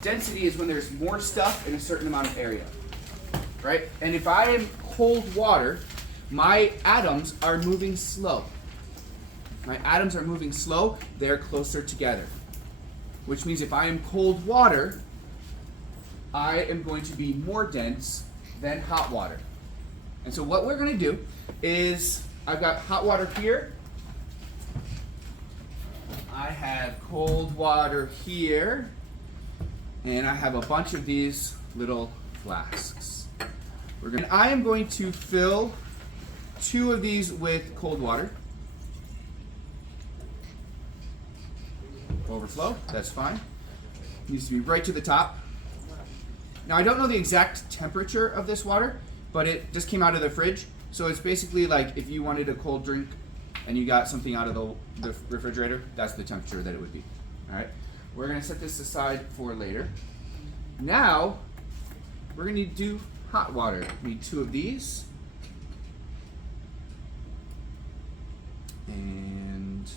Density is when there's more stuff in a certain amount of area, right? And if I am cold water, my atoms are moving slow. My atoms are moving slow, they're closer together. Which means if I am cold water, I am going to be more dense than hot water. And so what we're going to do is, I've got hot water here. I have cold water here. And I have a bunch of these little flasks. And I am going to fill 2 of these with cold water. Overflow, that's fine. Needs to be right to the top. Now I don't know the exact temperature of this water, but it just came out of the fridge. So it's basically like if you wanted a cold drink and you got something out of the refrigerator, that's the temperature that it would be. All right. We're going to set this aside for later. Now, we're going to do hot water. We need 2 of these. And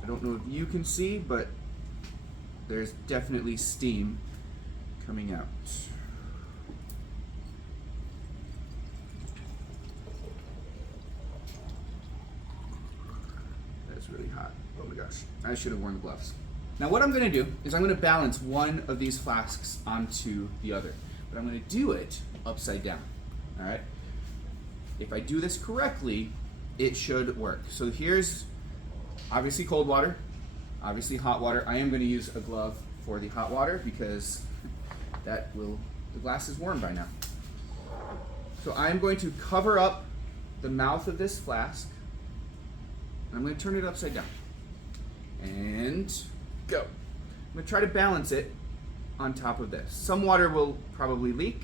I don't know if you can see, but there's definitely steam coming out. Really hot. Oh my gosh. I should have worn the gloves. Now what I'm going to do is I'm going to balance one of these flasks onto the other. But I'm going to do it upside down. Alright? If I do this correctly, it should work. So here's obviously cold water, obviously hot water. I am going to use a glove for the hot water because the glass is warm by now. So I'm going to cover up the mouth of this flask. I'm going to turn it upside down. And go. I'm going to try to balance it on top of this. Some water will probably leak,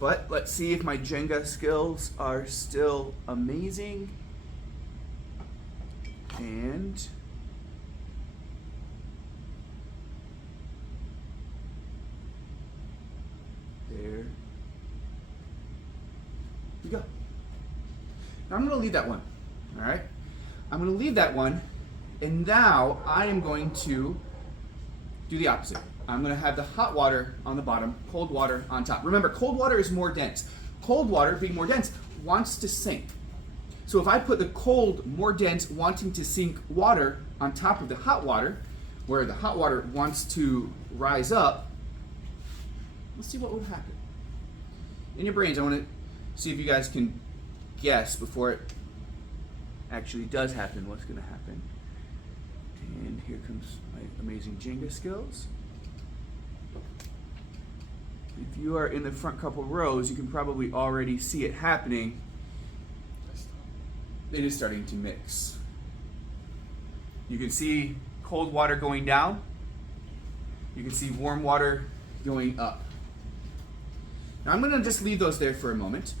but let's see if my Jenga skills are still amazing. And there we go. Now I'm going to leave that one. All right? I'm going to leave that one, and now I am going to do the opposite. I'm going to have the hot water on the bottom, cold water on top. Remember, cold water is more dense. Cold water, being more dense, wants to sink. So if I put the cold, more dense, wanting to sink water on top of the hot water, where the hot water wants to rise up, let's see what would happen. In your brains, I want to see if you guys can guess before it actually does happen, what's going to happen. And here comes my amazing Jenga skills. If you are in the front couple rows, you can probably already see it happening. It is starting to mix. You can see cold water going down. You can see warm water going up. Now I'm going to just leave those there for a moment.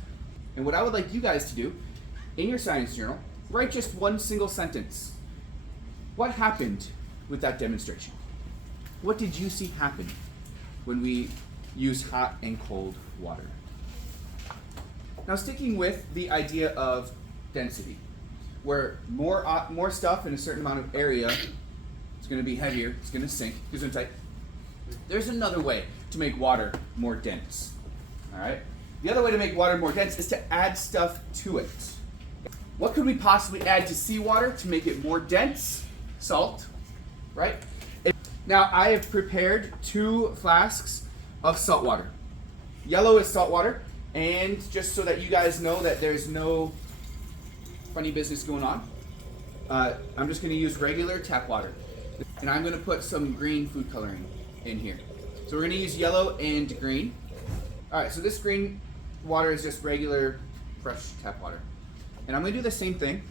And what I would like you guys to do in your science journal, write just one single sentence. What happened with that demonstration? What did you see happen when we use hot and cold water? Now sticking with the idea of density, where more stuff in a certain amount of area, it's going to be heavier, it's going to sink, it's going to tight. There's another way to make water more dense. All right? The other way to make water more dense is to add stuff to it. What could we possibly add to seawater to make it more dense? Salt, right? Now I have prepared 2 flasks of salt water. Yellow is salt water, and just so that you guys know that there's no funny business going on, I'm just going to use regular tap water. And I'm going to put some green food coloring in here. So we're going to use yellow and green. Alright, so this green water is just regular fresh tap water. And I'm going to do the same thing,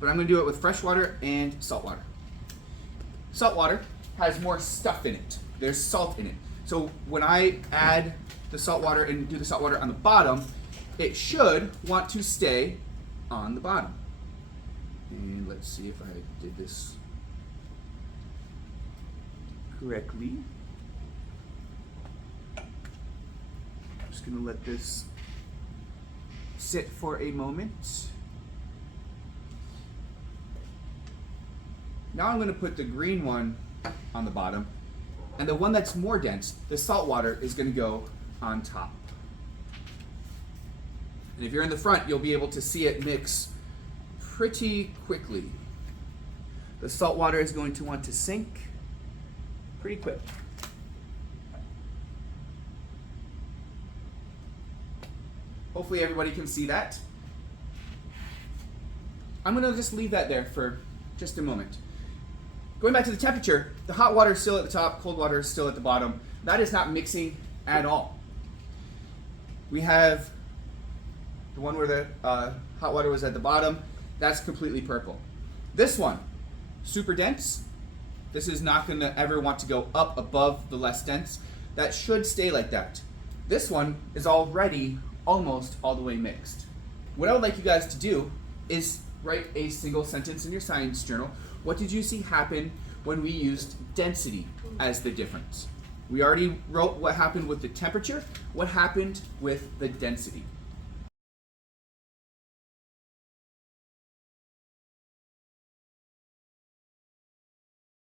but I'm going to do it with fresh water and salt water. Salt water has more stuff in it. There's salt in it. So when I add the salt water and do the salt water on the bottom, it should want to stay on the bottom. And let's see if I did this correctly. I'm just going to let this sit for a moment. Now I'm going to put the green one on the bottom, and the one that's more dense, the salt water, is going to go on top. And if you're in the front, you'll be able to see it mix pretty quickly. The salt water is going to want to sink pretty quick. Hopefully everybody can see that. I'm going to just leave that there for just a moment. Going back to the temperature, the hot water is still at the top, cold water is still at the bottom. That is not mixing at all. We have the one where the hot water was at the bottom. That's completely purple. This one, super dense. This is not going to ever want to go up above the less dense. That should stay like that. This one is already almost all the way mixed. What I would like you guys to do is write a single sentence in your science journal. What did you see happen when we used density as the difference? We already wrote what happened with the temperature. What happened with the density?